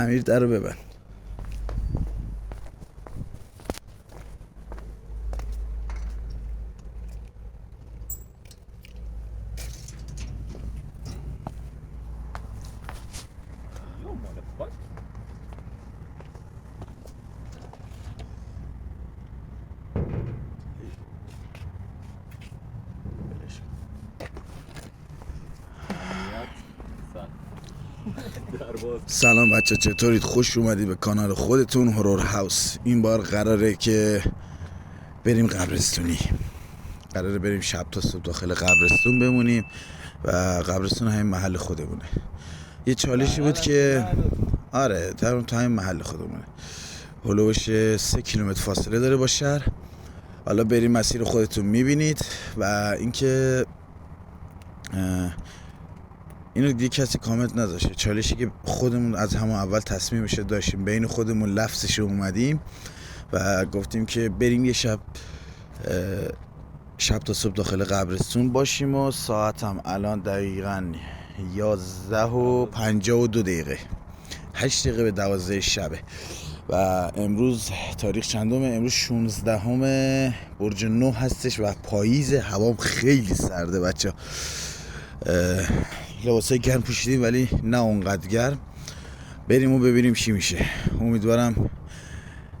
امیر در رو ببند. سلام بچه، چطورید؟ خوش اومدید به کانال خودتون هورور هاوس. این بار قراره که بریم قبرستونی، قراره بریم شب تا صبح داخل قبرستون بمونیم و قبرستون همین محل خودمونه. یه چالشی بود که آره تا همین محل خودمونه، هلوش 3 کیلومتر فاصله داره با شهر. حالا بریم، مسیر خودتون میبینید. و اینکه اینو دیگه کسی کامنت نذاشه، چالشی که خودمون از همون اول تصمیمش داشتیم، بین خودمون لفظش اومدیم و گفتیم که بریم یه شب تا صبح داخل قبرستون باشیم. و ساعت هم الان دقیقاً 11:52، 8 دقیقه به 12 شبه. و امروز تاریخ چندمه؟ امروز 16 برج 9 هستش و پاییز. هوام خیلی سرده بچه، لباسای گرم پوشیدیم ولی نه اونقدر گرم. بریم و ببینیم چی میشه. امیدوارم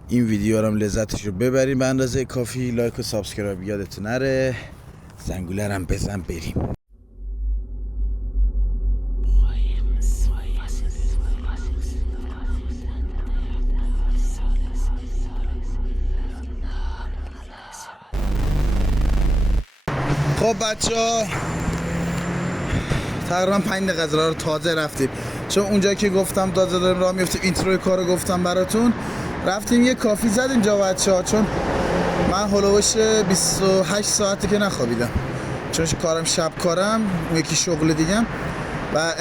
این ویدیو رو لذتش رو ببریم به اندازه کافی. لایک و سابسکرایب یادت نره، زنگوله رو هم بزن. بریم. خب بچه، تقریبا 5 دقیقه از راه رو تازه رفتیم، چون اونجا که گفتم تازه داریم راه میفتیم، اینتروی کارو گفتم براتون. رفتیم یه کافی زدیم اینجا بچه‌ها، چون من هلوش 28 ساعته که نخوابیدم، چون کارم شب کارم، یکی شغل دیگم و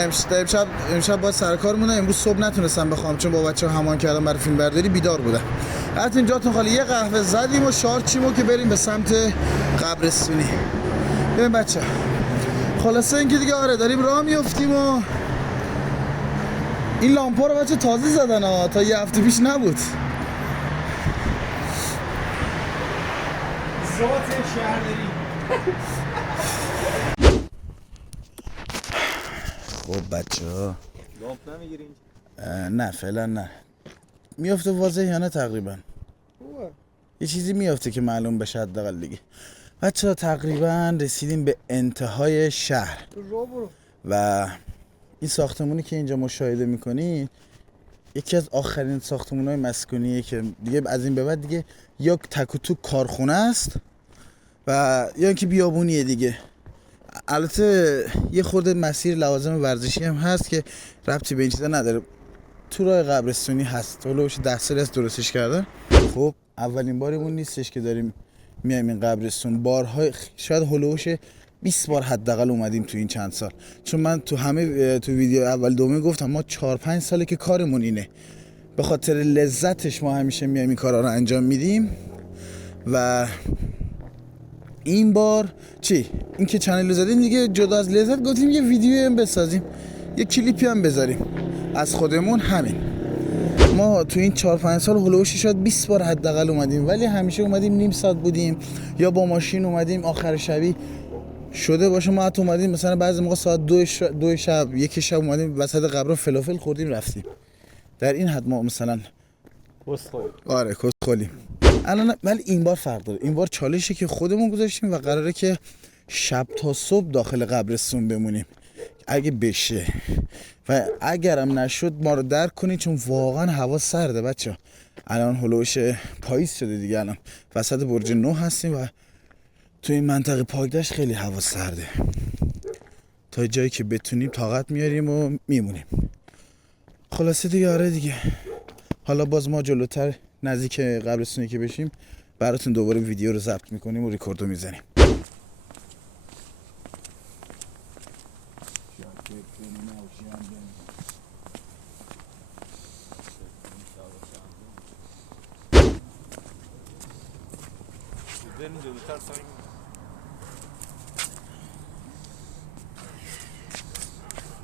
امشب باید سر کار مونه. امروز صبح نتونستم بخوام چون با بچه‌ها همان کردم برای فیلم برداری، بیدار بودم. رفتیم جاتون خالی، یه قهوه زدیم و شارچیم که بریم به سمت قبرستونی. ببین بچه، خلاصه اینکه دیگه آره داریم راه میافتیم. و این لامپا رو بچه تازه زدن ها، تا یه هفته پیش نبود. ذات شهرداری. خب بچه ها، لامپ نمیگیری اینجا؟ نه فعلا نه. میافته واضح یا نه؟ تقریبا خوبه، یه چیزی میافته که معلوم بشه حداقل دیگه. بچه ها تقریبا رسیدیم به انتهای شهر و این ساختمونی که اینجا مشاهده میکنی یکی از آخرین ساختمونهای مسکونیه که دیگه از این به بعد دیگه یا تک و توک کارخونه است و یا اینکه بیابونیه دیگه. البته یه خورده مسیر لوازم ورزشی هم هست که ربطی به این چیزا نداره. تو راه قبرستونی هست، هلوش 10 سال از درستش کردن. خب اولین باریمون نیستش که داریم میایم این قبرستون. بارها شاید هلوش 20 بار حداقل اومدیم تو این چند سال، چون من تو ویدیو اول دومه گفتم ما 4-5 ساله که کارمون اینه. به خاطر لذتش ما همیشه میایم این کارا رو انجام میدیم. و این بار این که چنل زدیم دیگه، جدا از لذت گفتیم یه ویدیو هم بسازیم، یه کلیپی هم بذاریم از خودمون. همین ما تو این 4-5 سال هلوش شاید 20 بار حداقل اومدیم، ولی همیشه اومدیم نیم ساعت بودیم یا با ماشین اومدیم آخر شبی شده باشه. ما حتی اومدیم مثلا بعضی موقع ساعت 2 شب، یک شب اومدیم وسط قبر فلافل خوردیم رفتیم. در این حد ما مثلا کسخولیم. الان ولی این بار فرق داره. این بار چالشه که خودمون گذاشتیم و قراره که شب تا صبح داخل قبرستون بمونیم اگه بشه، و اگرم نشد ما رو درک کنید، چون واقعا هوا سرده بچه. الان هلوش پاییز شده دیگه، الان وسط برج 9 هستیم و تو این منطقه پاکدشت خیلی هوا سرده. تا جایی که بتونیم طاقت میاریم و میمونیم. خلاصه دیگه آره دیگه، حالا باز ما جلوتر نزدیک قبرستونی که بشیم براتون دوباره ویدیو رو ضبط میکنیم و ریکوردو میزنیم.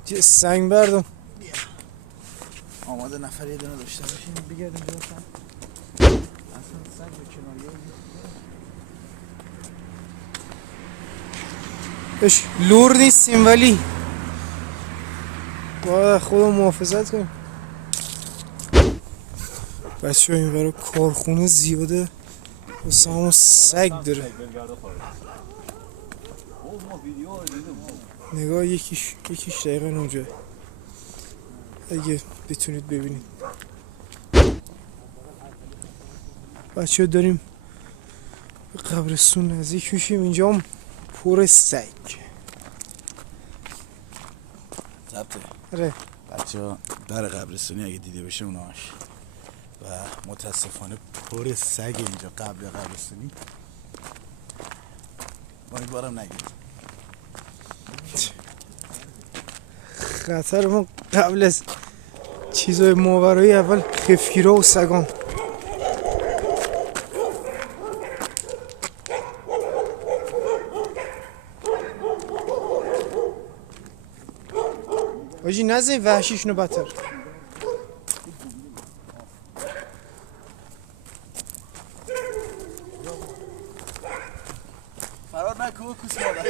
چه سنگ بردم. آماده نفر یه دونه داشته باشیم بگردیم جلو اصلا سگ به کناریه اش لور نیستیم ولی باید خودم محافظت کنیم. بچه ها این برای کارخونه زیاده واسه همون سگ داره. نگاه یکیش دقیقا اونجا اگه بتونید ببینید. بچه ها داریم به قبرستون نزدیک میشیم. اینجا هم پر سگ. ضبطه آره بچه ها در قبرستونی اگه دیده بشه اوناش و متاسفانه پر سگ اینجا قبل قبرستونی. امیدوارم نگید. خطر ما قبل از چیزای ماورایی اول خفگیرا و سگان. آجی نزدی وحشیشونو بدتر. فرار نکن کوس مادر.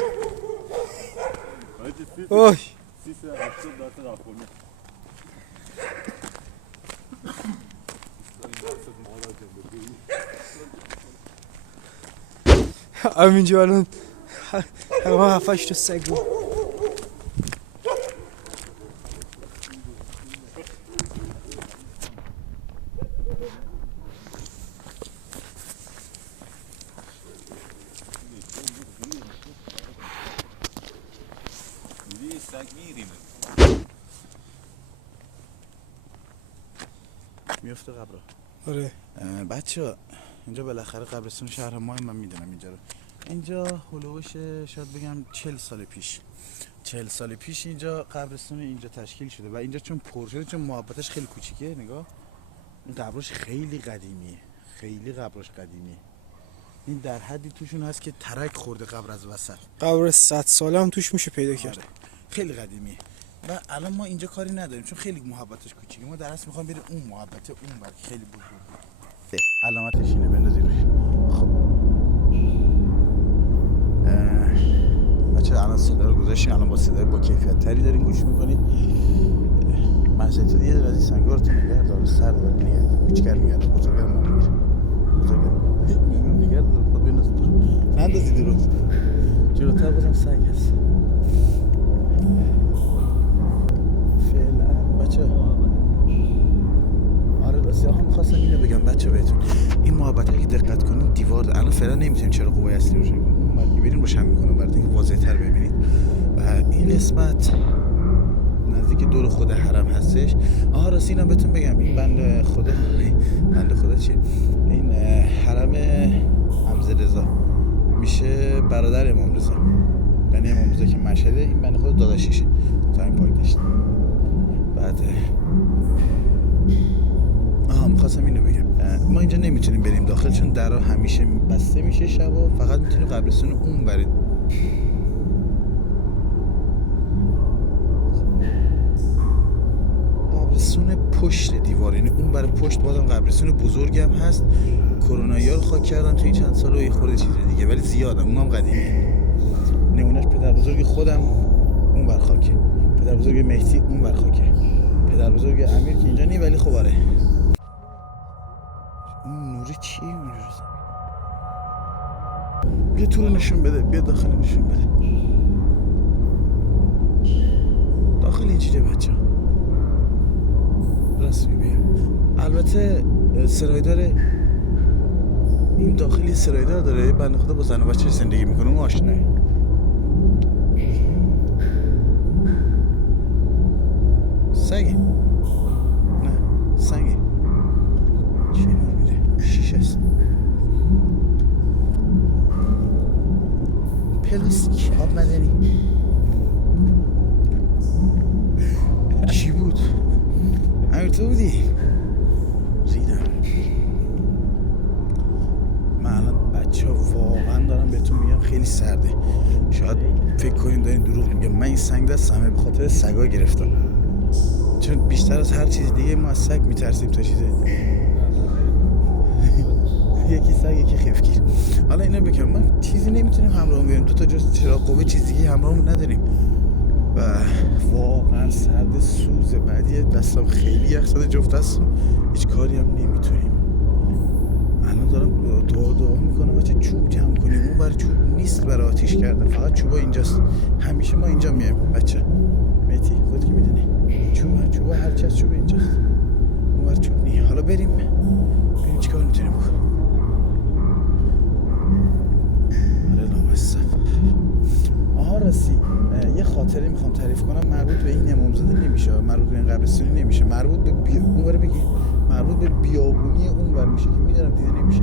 اوه 380 داتا راپورنه. همینجا الان همه 7-8 تا سگ بود. سگ میریم. میفته قبر. آره بچه ها اینجا بالاخره قبرستون شهر ما، من میدونم اینجا رو. اینجا هلوش شاید بگم 40 سال پیش اینجا قبرستون اینجا تشکیل شده و اینجا چون پر شده، چون محبتش خیلی کوچیکه، نگاه این قبرش خیلی قدیمیه، خیلی قبرش قدیمیه. این در حدی توشون هست که ترک خورده قبر از وسط. قبر 100 ساله هم توش میشه پیدا کرد. خیلی قدیمیه و الان ما اینجا کاری نداریم چون خیلی محبتش کوچیکه. ما در اصل میخوام بریم اون محبته اون بر خیلی بزرگه. علامتش اینه، بندازی روش. خب بچه الان صدا رو گذاشتیم، الان با صدای با کیفیت تری دارین گوش میکنید. مزیت دیگه از این سنگارتون نگه دار، سر دار نگه دار، کوچکر نگه دار، بزرگر ما میگیره، بزرگر میگم نگه دار، خود بندازی دور، نندازی دور، جلوتر بازم سگ هست. آره راستی هم خواستم اینو بگم بچه بهتون، این محبت اگه دقت کنید دیوار الان فعلا نمیتونیم چرا قوه اصلی روشن کنیم، بلکه بریم روشن میکنم برای اینکه واضح تر ببینید. و این قسمت نزدیک دور خود حرم هستش. راستی اینم بهتون بگم، این بنده خدا چیه، این حرم حمزه رضا میشه برادر امام رضا، یعنی امام رضا که مشهده، این بنده خدا داداششه تا این پاک داشت. بعد میخواستم اینو بگم، ما اینجا نمیتونیم بریم داخل چون درها همیشه بسته میشه شبا، فقط میتونیم قبرستون اون برید. قبرستون پشت دیوار، یعنی اون برای پشت بازم قبرستون بزرگی هم هست. کرونایی ها رو خاک کردن توی چند سال و یه خورده چیز دیگه، ولی زیادم اونم قدیمیه. نمونهش پدر بزرگ خودم اون بر خاکه، پدر بزرگ مهدی اون بر خاکه، پدر بزرگ امیر که اینجا نی ولی خب آره. اون نوری چیه اونجا رو زمین؟ بیا تو رو نشون بده، بیا داخل نشون بده. داخل اینجوریه بچه ها، رسمی بیا. البته سرایدار این داخلی سرایدار داره، بنده خدا با زن و بچه زندگی میکنه، اون آشناه. سگه؟ نه سگه. چه نور میره؟ شیش هست. پلاستیک آب مدنی. چی بود؟ همین تو بودی؟ ریدم. من الان بچه ها واقعا دارم بهتون میگم خیلی سرده. شاید فکر کنین دارین دروغ میگم، من این سنگ دستمه به خاطر سگا گرفتم. چون بیشتر از هر چیز دیگه ما از سگ میترسیم تا چیز یکی سگ یکی خفگیر. حالا اینو بگم ما چیزی نمیتونیم همراهمون بیاریم، 2 تا جز چراغ قوه چیز دیگه همراهمون نداریم و واقعا سرد سوز بعدی دستم خیلی یخ زده، جفت دستم هیچ کاری هم نمیتونیم. الان دارم دعا میکنم بچه چوب جمع کنیم، اون بر چوب نیست برای آتیش کردن، فقط چوبا اینجاست. همیشه ما اینجا میایم بچه میتی خود که میدونی چوب هر چی از چوب اینجاست، اون بر چوب نیه. حالا بریم چیکار میتونیم بکنیم. آره نامصب. آها راستی یه خاطره میخوام تعریف کنم، مربوط به این امامزاده نمیشه، مربوط به این قبرستانی نمیشه، مربوط به اونور بگی، مربوط به بیابونی اونور میشه که میدونم دیده نمیشه.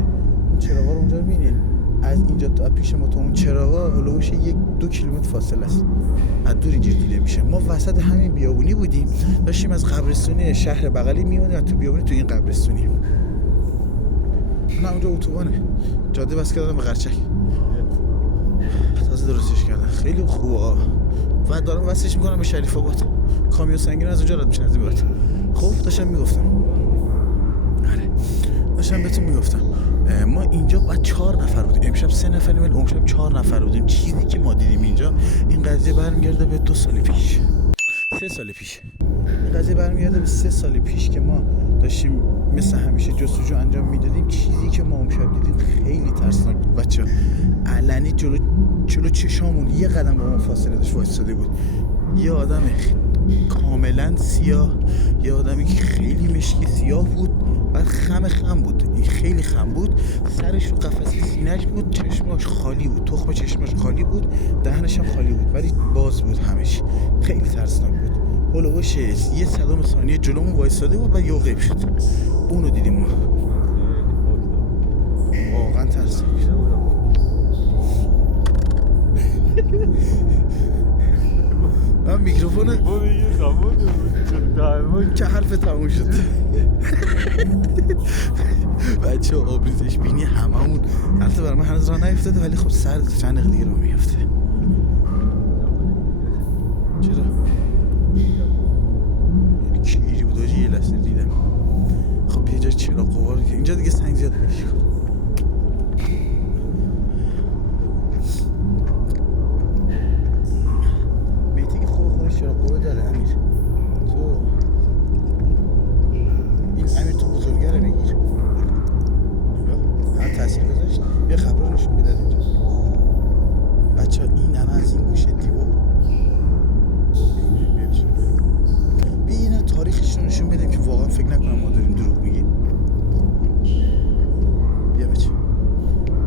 اون چراغا رو اونجا رو میبینین، از اینجا تا پیش ما تا اون چراغا هلوش 1-2 کیلومتر فاصله است، از دور اینجوری دیده میشه. ما وسط همین بیابونی بودیم، داشتیم از قبرستانی شهر بغلی میومدیم تو بیابونی، تو این قبرستانی. نه اونجا اتوبانه، جاده بس کردن به قرچک، تازه درستش کردن، خیلی خوبه و دارم وصلش میکنم به شریف آباد. کامیون سنگین از اونجا رد میشن از این بعد. خب داشتم میگفتم، آره داشتم بهتون میگفتم ما اینجا بعد 4 نفر بودیم، امشب 3 نفریم ولی اون شب 4 نفر بودیم. چیزی که ما دیدیم اینجا، این قضیه برمیگرده به 2 سال پیش، 3 سال پیش. این قضیه برمیگرده به 3 سال پیش که ما داشتیم مثل همیشه جستجو انجام میدادیم. چیزی که ما اون شب دیدیم خیلی ترسناک بود بچه. علنی جلو چشامون یه قدم با ما فاصله داشت وایساده بود. یه آدم کاملا سیاه، یه آدمی که خیلی مشکی سیاه بود، بعد خم بود، خیلی خم بود، سرش رو قفسه سینه‌اش بود، چشماش خالی بود، تخم چشماش خالی بود، دهنش هم خالی بود ولی باز بود همش. خیلی ترسناک بود. هولوش یه 100 ثانیه جلومون وایساده بود و یهو غیب شد. اونو دیدیم ما. واقعا ترسناک. من میکروفون که حرف تموم شد. بچه آبریزش بینی هممون، البته برای من هنوز راه نیفتاده ولی خب سر چند دقیقه دیگه راه میفته. چرا؟ کیری بود آجی، یه لحظه دیدم. خب یه جای چراغ قوا رو که اینجا دیگه سنگ زیاد بگیش کن. بیتی که خودش چراغ قوا داره امیر. تو این امیر تو بزرگره بگیر. هم تاثیر گذاشت. یه خبر رو نشون میداد اینجا. بچه ها این همه از این گوشه دیوار. بیا اینا تاریخش رو نشون بدیم که واقعا فکر نکنم ما داریم دروغ میگیم. بیا بچه.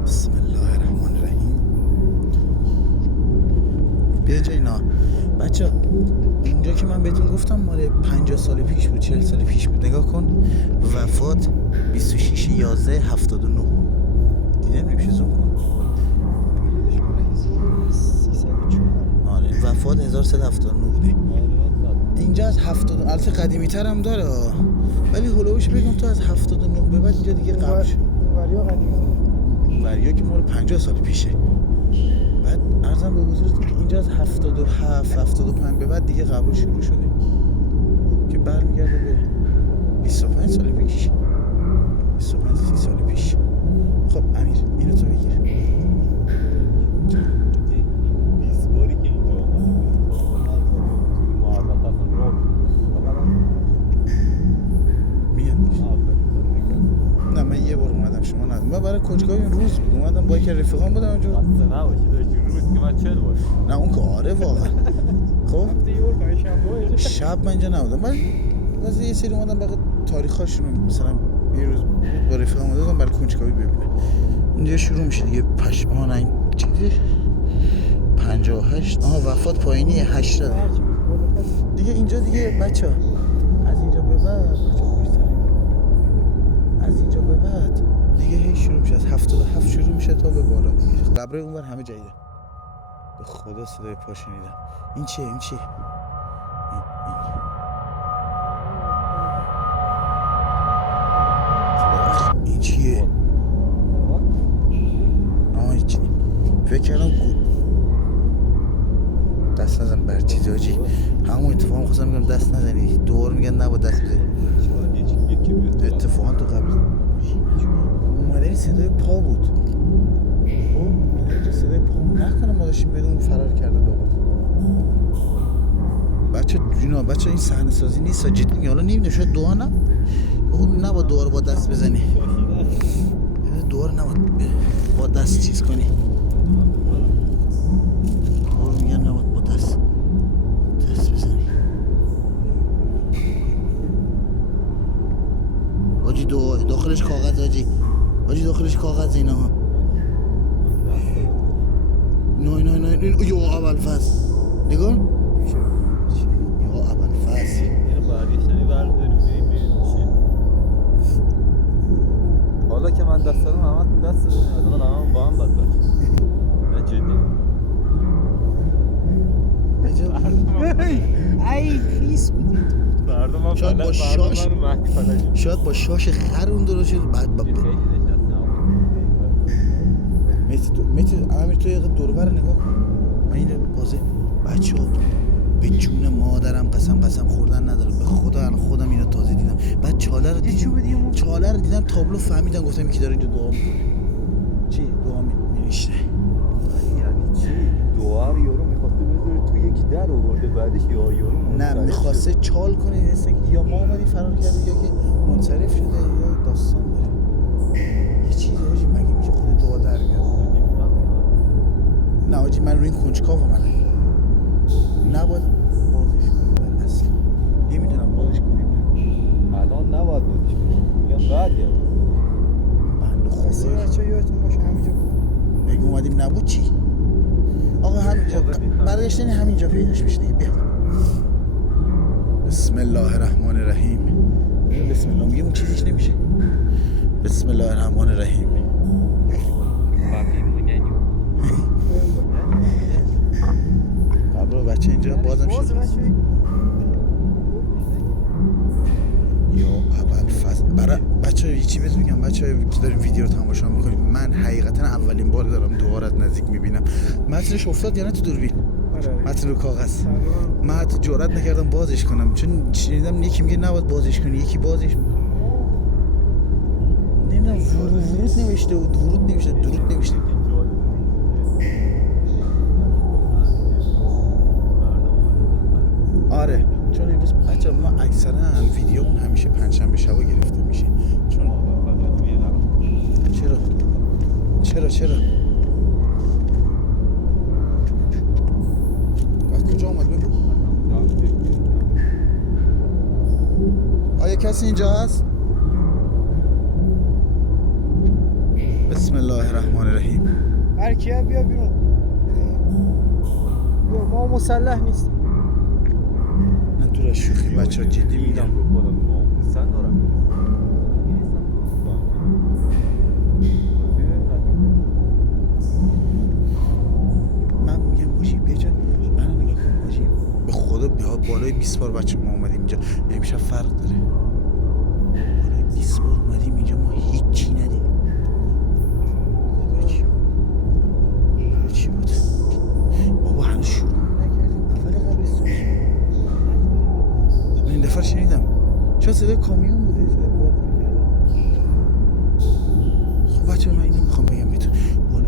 بسم الله الرحمن الرحیم. بیا اینجا اینا. بچه اینجا که من بهتون گفتم مال 50 سال پیش بود، 40 سال پیش بود. نگاه کن وفات 26/11/79. دیده نمیشه زوم کن. آره وفات 1379 بوده. اینجا از 70 البته قدیمی تر هم داره ولی هولوش بگم تو از 79 به بعد اینجا دیگه قبل شد. وریا قدیمی، وریا که مال 50 سال پیشه. بعد عرضم به حضورتون که اینجا از 77 75 به بعد دیگه قبول شروع شده که برمیگرده به 25 سال پیش، 25-30 سال پیش. خب امیر اینو تو بگیر. 20 باری که اینجا آمده توی محبت اصلا راه میگم نه من یه بار اومدم شما ندم. من برای کنجکاوی روز بود اومدم با یک رفیقام بودم اونجا. اصلا نباشی داشتی روز که من 40 بار. نه اون که آره واقعا. خب شب من اینجا نبودم، من واسه یه سری اومدم بقیه تاریخاشونو مثلا یه روز با رفیقام اومدم برای کنجکاوی ببینم. اینجا شروع میشه دیگه پشمان این چیزی 58 وفات پایینی 80 دیگه. اینجا دیگه بچه از اینجا به بعد از اینجا به بعد دیگه هی شروع میشه، از 77 شروع میشه تا به بالا دیگه. قبره اونور همه جدیده. به خدا صدای پا شنیدم. این چیه؟ این چیه؟ این چیه؟ این چیه؟ فکر کردم دست نزن بر چیز حاجی همون اتفاق می‌خواستم میگم دست نزنی دور میگن نباید دست بزنی یکی بیاد اتفاقا تو قبل اومدنی صدای پا بود صدای پا نکنه ما داشتیم بدون فرار کرده لابد بچه این صحنه سازی نیست جدی میگم حالا نمیدونم شاید دعا نباید دعا رو با دست بزنی دعا رو نباید با دست چیز کنی دعا رو میگن نباید با دست بزنی آجی داخلش کاغذ آجی داخلش کاغذ اینا ها نه یا اول فصل نگاه یا اول فصل اینو برگشتنی برداریم بریم چیه حالا که من دست دادم همه دست دادم حداقل همه با هم بد باشه نه جدی ای خیس بودی فردا من شاید با شاش منو مهدی فلجی شاید با شاش خر اون درست شد بعد خیلی نشستم متی امیر تو یه دور بر نگاه کن من این بازه بچه ها به جون مادرم قسم خوردن نداره به خدا الان خودم اینو تازه دیدم بعد چاله رو دیدم تابلو فهمیدم گفتم یکی داره اینجا دعا میکنه چی دعا می‌نوشته یعنی چی دعا رو یارو می‌خواسته بذاره تو یکی در آورده بعدش یارو نه میخواسته چال کنه یا ما اومدی فرار کرده یا که منصرف شده یا داستان داره یه چیزی حاجی مگه میشه خود دعا در بیاد نه حاجی من روی این کنجکاو منم نباید بازش کنیم بر اصلا نمیدونم بازش کنیم الان نباید بازش کنیم میگم بعد یا بنده خاصی خدا بچه یادتون باشه همینجا بود اگه اومدیم نبود چی؟ آقا همینجا برگشتنی همینجا پیداش میشه دیگه بیا بسم الله الرحمن الرحیم بسم الله میگه اون چیزیش نمیشه بسم الله الرحمن الرحیم قبر بچه اینجا بازم شد یا اول فصل برای بچه یه چی بهت میگم بچه که داریم ویدیو رو تماشا میکنیم من حقیقتا اولین بار دارم دوباره از نزدیک میبینم متنش افتاد یا نه تو دوربین متن رو کاغذ من حتی جرئت نکردم بازش کنم چون شنیدم یکی میگه نباید بازش کنی یکی بازش نمیدونم ورود نوشته و درود نوشته آره چون امروز بچه ما اکثرا ویدیومون همیشه پنجشنبه شبا گرفته میشه چون چرا از کجا اومد بگو آیا کسی اینجا هست بسم الله الرحمن الرحیم هر کیه بیا بیرون ما مسلح نیستیم نه دور از شوخی بچه ها جدی میگم رو خودم ناموسن دارم من میگم باشی بیجا منو نگاه کن باشی به خدا بیا بالای 20 بار بچه ما اومدیم اینجا امشب فرق داره بالای 20 بار اومدیم اینجا ما هیچی ندیدیم چی بود بابا هنوز شروع نکردیم اول قبرستون این دفعه شنیدم چرا صدای کامیون بوده صدای بار خب بچه من اینو میخوام بگم بهتون بالا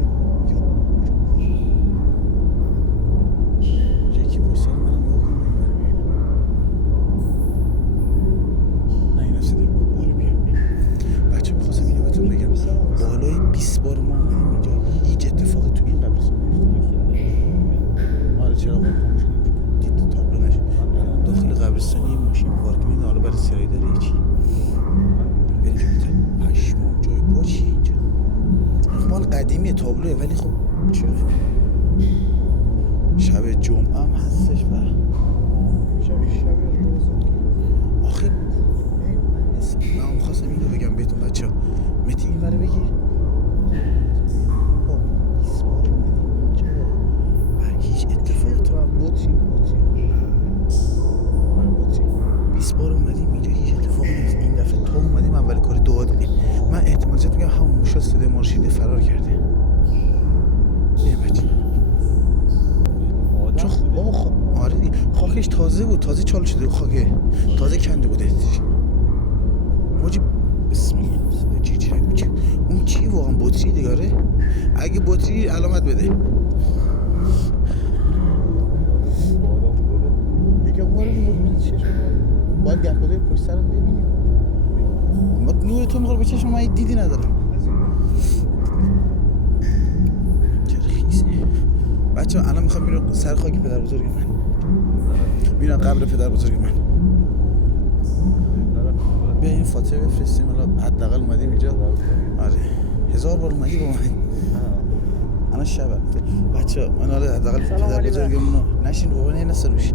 یکی بایستاد منم نگاه کنم نه اینا صدای بار بیام بچه میخواستم اینو بهتون بگم بالای 20 بار ما اومدیم اینجا هیچ اتفاقی تو این قبرستون نیفتاد آره چرا خاموش کنید دید تابلو نشه الان داخل قبرستان یه ماشین پارک میده حالا برای سرایی داره چی بریم جا پشمام جای پا چیه اینجا مال قدیمی تابلوه ولی خب چرا شب جمعه هم هستش و شب روزه آخه من میخواستم اینو بگم بهتون بچه ها متی این بره بگیر خب 20 بار اومدیم اینجا و هیچ اتفاق تو بطری 20 بار اومدیم اینجا هیچ اتفاقی نیست این دفعه تا اومدیم اول کاری دعا دادیم من احتمال زیاد میگم همون موشا صدای مارشیده فرار کرده بیا بچه چون بابا خب آره خاکش تازه بود، تازه چال شده بود خاکه، تازه کنده بود ماجی. بسم الله جیرجیرک بود. اون چی واقعا بطری دیگاره؟ اگه بطری علامت بده. دیگه ما رو می‌بینید چشم باید گهگداری پشت سرم ببینیم. ما نور تو میخوره به چشم من دیدی ندارم. چرا خیسه بچه الان میخوام میرم سر خاک پدر بزرگ من، میرم قبر پدر بزرگ من. بیا این فاتحه بفرستیم. حالا حداقل اومدیم اینجا. آره 1000 بار اومدی با من. الان شب بچه من حالا حداقل پدر بزرگمون رو نشین بابا نه سروش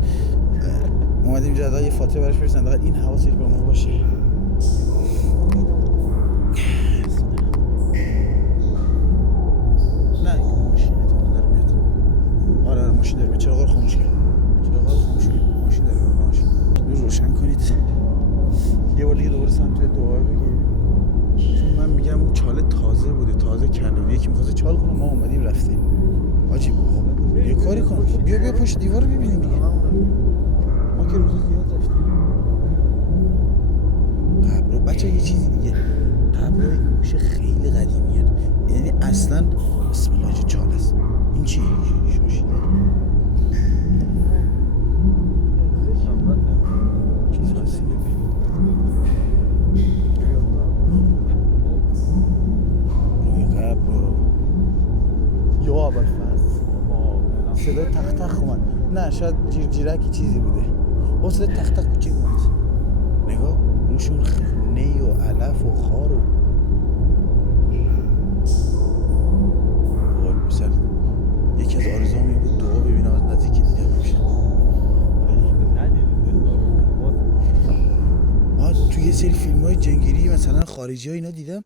اومدیم اینجا. حداقل یه فاتحه براش بفرستیم، حداقل این حواسش به ما باشه. نه این ماشینه تو داره میاد. آره ماشین داره میاد. چراغا رو خاموش کن. چراغا رو خاموش کن. ماشین داره میاد. ماشین رو روشن کنید. یه بار دیگه دوباره سمت دعا بگیریم، چون من میگم اون چاله تازه بوده، تازه کنده بود. یکی می‌خواد چال کنه، ما اومدیم رفتیم. حاجی یه کاری کن. بیا پشت دیوار رو ببینیم دیگه. ما که روزا زیاد رفتیم. قبر بچه یه چیزی دیگه، قبر این گوشه خیلی قدیمیه، یعنی اصلا بسم الله چه چاله است. این چی؟ شاشیده چیز خاصی روی قبر یا ابوالفضل صدای تخت تخت اومد. نه شاید جیرجیرکی چیزی بوده. با صدای تخت تخت کوچیک اومد. نگاه روشون نی و علف و خار و وای مثلا یکی از آرزوام این بود دعا ببینم از نزدیکی دیدم میشه. ما توی یه سری فیلم‌های جنگیری مثلا خارجی ها اینا دیدم،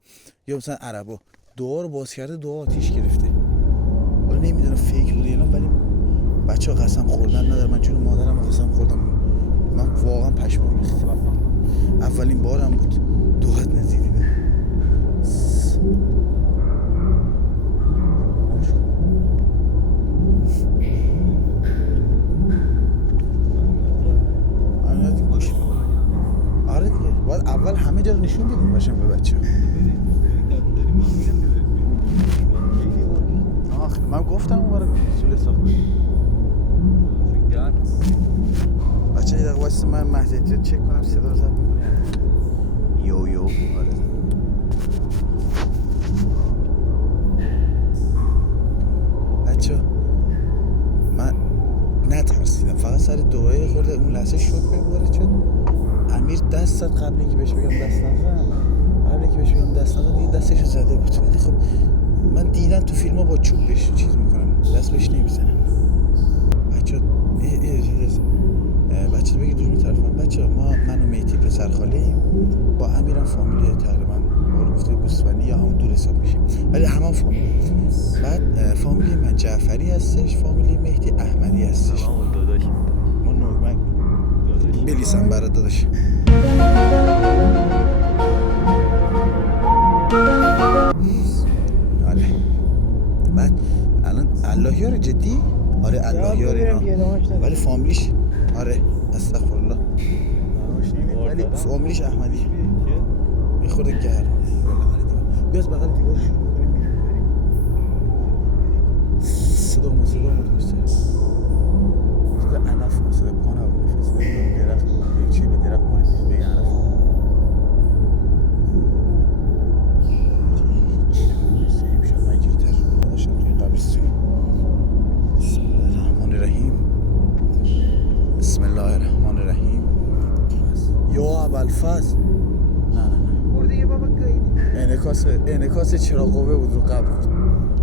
یا مثلا عربا دعا رو باز کرده، دعا آتیش گرفته. حالا نمیدونم فیک بوده اینا، ولی بچه ها قسم خوردن نداره. من جون مادرم قسم خوردم، من واقعا پشمام ریخت. اولین بارم بود دعات نزدیدیم. آره دیگه باید اول همه جا رو نشون بدیم باشم به بچه ها. من گفتم اون برای سوله ساخت بچه یه دقیقه واسه من محضریت چک کنم صدا رو ضبط می‌کنی. یو آره بچه من نترسیدم، فقط سر دعای خورده اون لحظه شوک بهم وارد شد. امیر دست زد قبل اینکه بهش بگم دست نزن دیگه دستش زده بود. ولی خب من دیدم تو فیلم ها با چوب بهش چیز میکنم، دست بهش نمیزنم. بچه بچه بگید دور طرفم. بچه من و میتی پسر خاله ایم، با امیرم فامیلی تقریبا بارو گفته گوسفندی یا همون دور حساب میشیم، ولی همون فامیلی. بعد فامیلی من جعفری هستش، فامیلی مهدی احمدی هستش. همون داداش ما نورمن بلیسم برات داداش. آره بعد الان اللهیار جدی؟ آره اللهیار اینا، ولی فامیلیش آره استغفرالله، ولی فامیلیش احمدی. یه خورده گرم. بیا از بغل دیوار شروع می‌کنیم میریم. صدا بسته. صدا علف ما، صدا پا نبود. صدا درخت بود. چی به درخت مالی به این علف. سریم شد من اینجوری تجربه نداشتم توی این قبرستون. بسم الله الرحمن الرحیم. یا ابوالفضل. نه برده یه بابا گاییدی. انعکاس چراغ قوه بود رو قبر بود.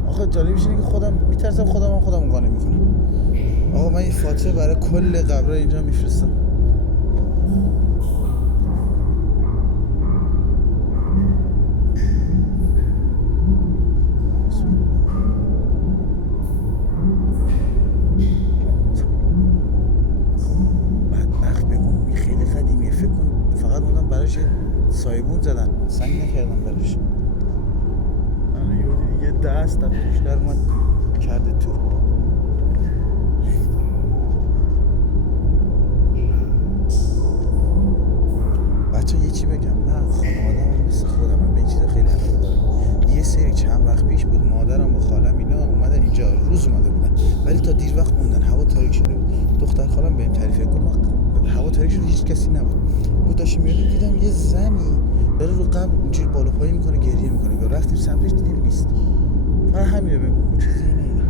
آخه جالبیش اینه که خودم میترسم خودم قانع میکنم. آقا من این فاتحه برای کل قبرها اینجا میفرستم. بدبخت بگم خیلی قدیمیه، فکر کن فقط اومدن براش سایبون زدن، سنگ نکردن براش. من یه دست در توش در اومد کرده تو. ولی تا دیر وقت موندن، هوا تاریک شده بود. دختر خالم بهم تعریف کرد، گفت هوا تاریک شده هیچ کسی نبود. بود داشتیم میرفتیم دیدم یه زنی داره رو قبر اینجوری بالا پایی میکنه گریه میکنه. رفتیم سمتش دیدیم نیست. فقط همینه بگم چیزی نیست.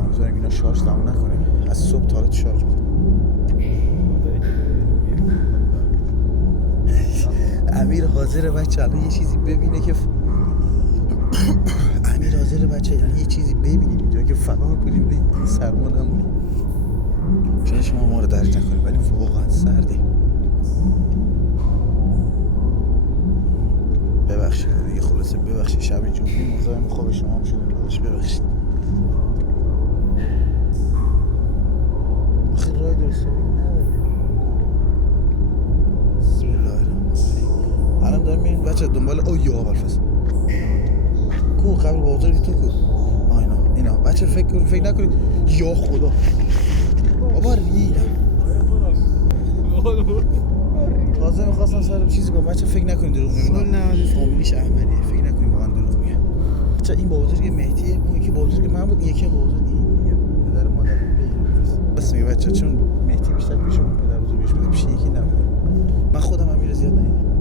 امیدوارم اینا شارژ تموم نکنه. از صبح تا حالا تو شارژ بود. امیر حاضر بچه الان یه چیزی ببینه که امیر حاضر بچه یعنی یه چیزی ببینیم اینجا که فرار کنیم به این سرما نمونیم. شاید شما ما رو درک نکنیم ولی واقعا سرده. ببخشید دیگه، خلاصه ببخشید شب جمعه مزاحم خواب شما هم شدیم داداش، ببخشید. آخه راه درست نداره. بسم الله الرحمن الرحیم. الان دارم میریم بچه دنبال یا ابوالفضل کو قبل بازاری تو کو اینا بچه فکر نکنید یا خدا بابا ریدم. تازه میخواستم سر چیزی کنم بچه، فکر نکنید دروغ میگم. فامیلیش احمدیه، فکر نکنید واقعا دروغ میگم. بچه این بابا بزرگ مهدیه، اون یکی بابا بزرگ من بود، این یکی بابا بزرگ دیگه پدر مادر بس میگه بچه، چون مهدی بیشتر پیش اون پدر بزرگش بوده، پیش یکی نبوده. من خودم امیر زیاد ندیدم،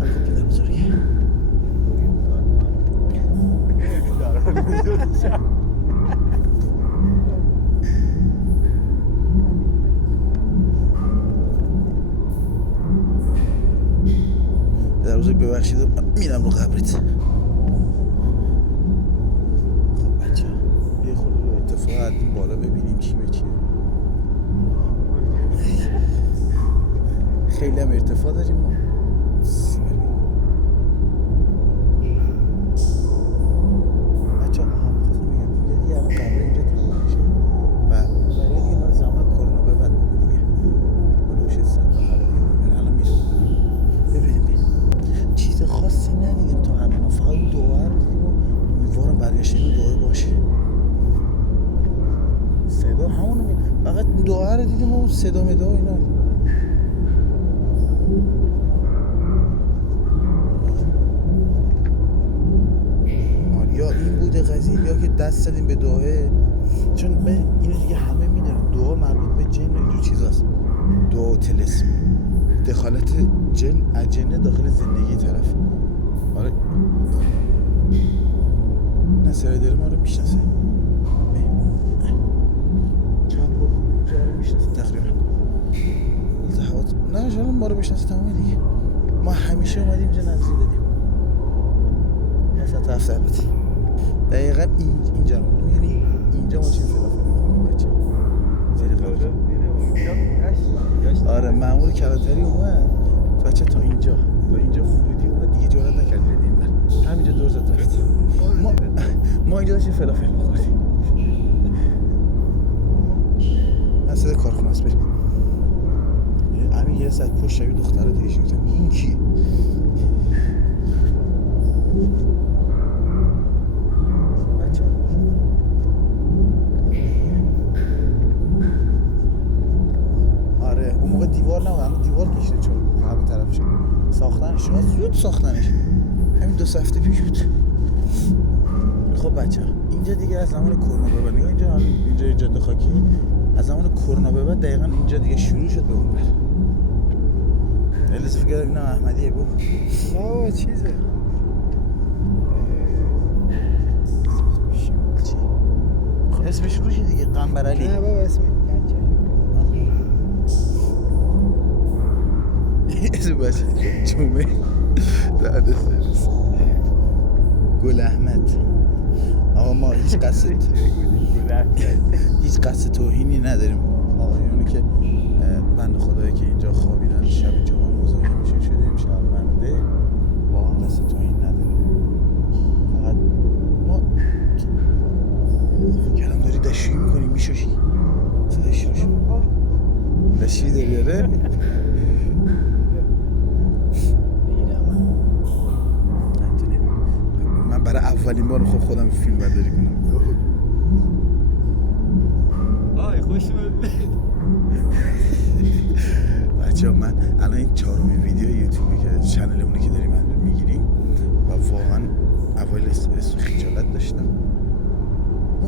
ولی خب پدر بزرگه. در روز ببخشید میرم رو قبرت. خب بچه یه خود رو اتفاق عدیم بالا ببینیم چی به چیه. خیلی هم ارتفاع داریم ما. بچه هم خواستم بگم اینجا دیگه الان قبر اینجا تمام میشه و برای دیگه من زمان کرونا به بعد بده دیگه بلوش 100 نفر دیگه الان میره. ببینیم چیز خاصی ندیدیم تا الان، فقط دعا رو دیدیم و امیدوارم برگشتیم دعا باشه. صدا همونو فقط دعا رو دیدیم و صدا مدا و اینا. یا این بوده قضیه یا که دست زدیم به دعاه، چون به اینو دیگه همه میدونن دعا مربوط به جن و اینجور چیزاست. دعا و طلسم، دخالت جن داخل زندگی طرف. آره نه سرایداری ما رو میشناسه، چند بار جا رو میشناسه تقریبا. نه شما ما رو میشناسه تمامه دیگه. ما همیشه اومدیم اینجا نظری دادیم وسط هفته البته. دقیقا اینجا میبینی اینجا ما چیم فلافل میکنیم بچه زیر قبر. آره مأمور کلانتری اومد بچه تا اینجا ورودی اومد دیگه جرئت نکرد بدیم بر همینجا دور زد رفت. ما اینجا داشتیم فلافل میخوردیم. صدا کارخونه است. بریم امیر یه ساعت پشت شبیه دختره دیگه شدیم. این کیه؟ آره اون موقع دیوار نبود، الان دیوار کشیده چون همین طرفش ساختنش زود ساختنش همین 2 هفته پیش بود. خب بچه اینجا دیگه از زمان کرونا به بعد اینجا جاده خاکی از زمان کرونا به بعد دقیقاً اینجا دیگه شروع شد به اون بر. الیس فکر اینا احمدیه گفت نه بابا چیزه اسمش روشه دیگه، قنبرعلی. نه بابا اسم اسم باشه جمعه داده سرس گل احمد. آقا ما هیچ قصد توهینی نداریم. آقایونی که بند خدایی که اینجا خوابیدن شب جمعه مزاحم میشه شدیم شرمنده، واقعا قصد توهین نداریم. فقط ما کلام داری دشویی میکنی میشوشی صدای شوش دشویی داری آره. من برای اولین بار خب خودم فیلم برداری کنم. آی خوش بچه‌ها من الان این 4مین ویدیو یوتیوبی که چنلمونه که داریم میگیریم و واقعا اوایل استرس خجالت داشتم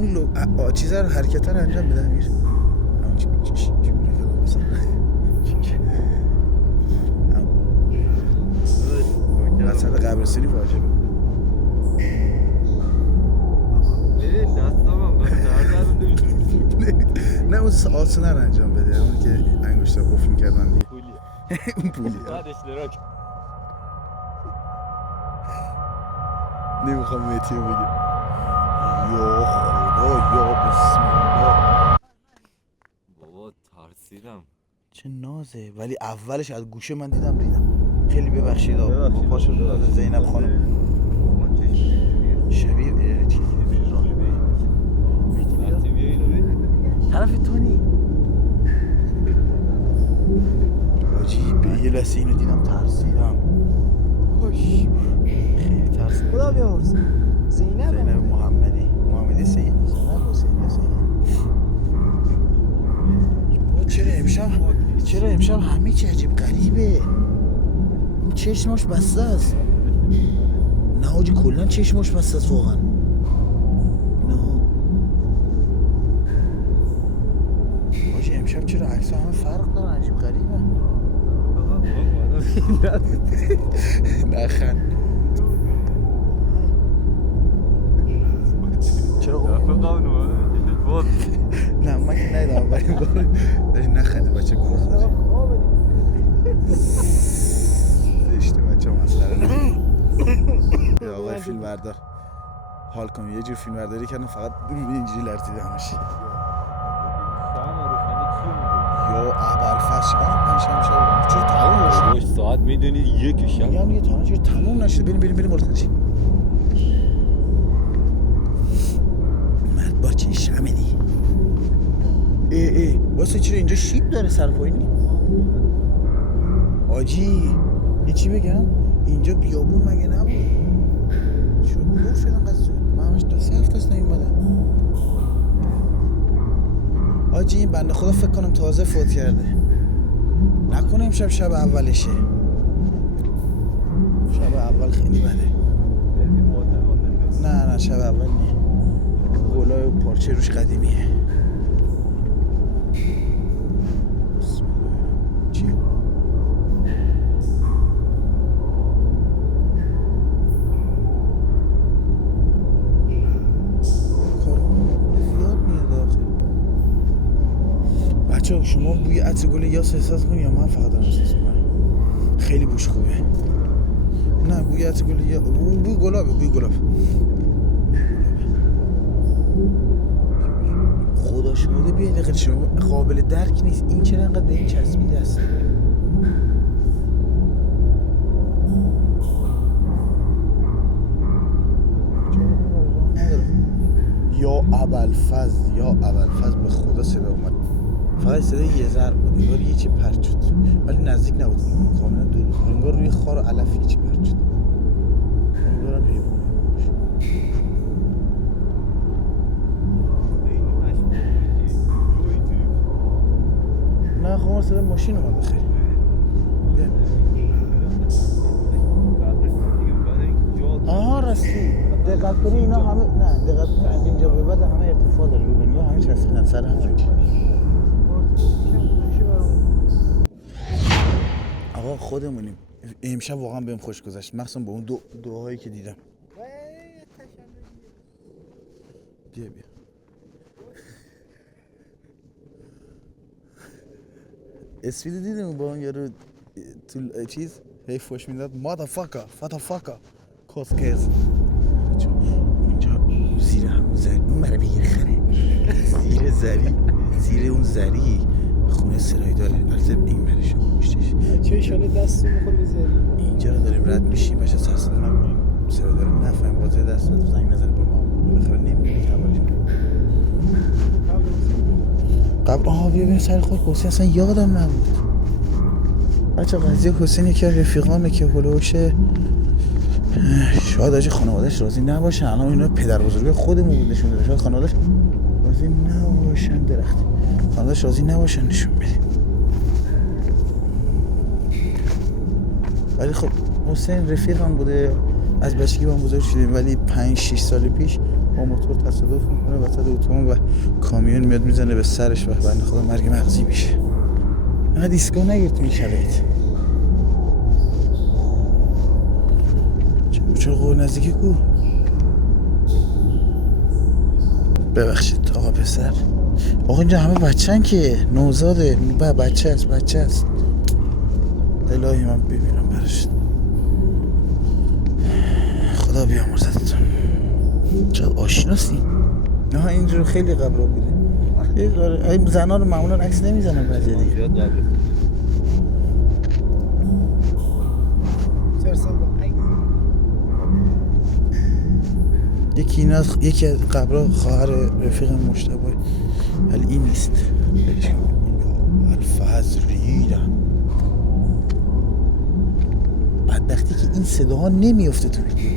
اون چیزا رو حرکت رو انجام بده امیر. اون چی فلان مثلا مثلا قبرستونی واجبه. دستم هم نه اون آسونه رو انجام بده، اون که انگشتا قفل می‌کردن دیگه. پولیه اون پولیه. بعد اشتراک نمیخوام متیو بگم. یا خدا یا بسم الله. بابا ترسیدم. چه نازه، ولی اولش از گوشه من دیدم خیلی ببخشید ببخشید. پا شد زینب خانم من چشم اینجوریه. شبیه چیزی راهبه میتی بیا وقتی بیا اینو ببین. طرف تو نی آجی به یه لحظه اینو دیدم ترسیدم. خوش خیلی ترسیدم. خدا بیامرز. زینب زینب محمدی سید نه حسینی سید. بابا چرا امشب همه چی عجیب غریبه. این چشماش بسته است. نه حاجی کلا چشماش بسته است واقعا. نه حاجی امشب چرا عکس همه فرق دارن، عجیب غریبه. نخن چرا نه من که ندیدم ولی داری نخنده بچه گناه داری زشته بچه مسخره نه. یا آقای فیلم بردار حال کنم یه جور فیلم برداری کردم فقط اینجوری لرزیده همش. یا ابرفست شما پنجشنبه شب چرا تموم نشد؟ باش ساعت میدونی یک شب میگم دیگه تا چرا تموم نشد؟ بریم بالاتر چی؟ مرد با چه شمنی؟ واسه چرا اینجا شیب داره سرپایینی؟ آجی یه چی بگم؟ اینجا بیابون مگه نبود؟ چرا بور شدن قد زود؟ من همش 2 هفته است نیومدم. آجی این بنده خدا فکر کنم تازه فوت کرده. نکنه امشب شب اولشه. شب اول خیلی بده. نه شب اول نه. گلای پارچه روش قدیمیه. بسم الله. چی؟ بچه شما بوی عطر گل یاس احساس کنی یا من فقط دارم احساس میکنم؟ خیلی بوش خوبه. نه بوی عطر گل یا بوی گلاب خدا شده بیاید دقیقه شما قابل درک نیست این چرا انقدر به این چسبیده است. یا ابوالفضل به خدا صدا اومد. فقط صدای یه ذره بود انگار یه چی پرت شد ولی نزدیک نبود کاملا دور بود انگار روی خار و علف یه چی پرت شد انگارم حیوان نه خب صدای ماشین اومد خیلی آها راستی دقت کنی اینا همه نه دقت کنی از اینجا به بعد همه ارتفاع داره رو دنیا همه چسبیدن سر همه. آقا خودمونیم امشب واقعا بهم خوش گذشت مخصوصا با اون دعاهایی که دیدم. بیا اسفید دیدم با اون یارو تو چیز هی فوش میداد مادافاکا کسکز اینجا زیر همون زری اون مربی یه خره زیر اون زری خونه سرایی داره البته این برشون میشتش چه ایشاله دستو میخور بزاری اینجا رو داریم رد میشیم بچه سرسده نکنیم سرایی داره نفهم بازه دست رو زنگ نزنه به ما بالاخره نمیدونی که اولش قبل بیا بریم سر خود حسین اصلا یادم نبود بچه قضیه حسین یکی از رفیقامه که هلوشه شاید آجی خانوادهش راضی نباشن الان اینا پدر بزرگ خودمون بود نشون داره شاید خانوادهش راضی نباشن درختی خانوادهش راضی نباشن نشون بدیم ولی خب حسین رفیقم بوده از بچگی با هم بزرگ شدیم ولی 5-6 سال پیش با موتور تصادف میکنه وسط اتوبان و کامیون میاد میزنه به سرش و بنده خدا مرگ مغزی میشه. اینقدر ایستگاه نگیر تو این شرایط. چرا قور نزدیکی کو؟ ببخشید آقا پسر. آقا اینجا همه بچه‌ن که نوزاده بچه است. الهی من ببینم براش. خدا بیامرزتتون. چقدر آشناسی؟ نه اینجور خیلی قبل بوده. این زنها رو معمولا عکس نمیزنن بعضی دیگه. یکی از قبرها خواهر رفیق مجتبی، ولی این نیست. برش کن. الفاظ ریدم. بدبختی که این صداها نمیفته تو ویدیو.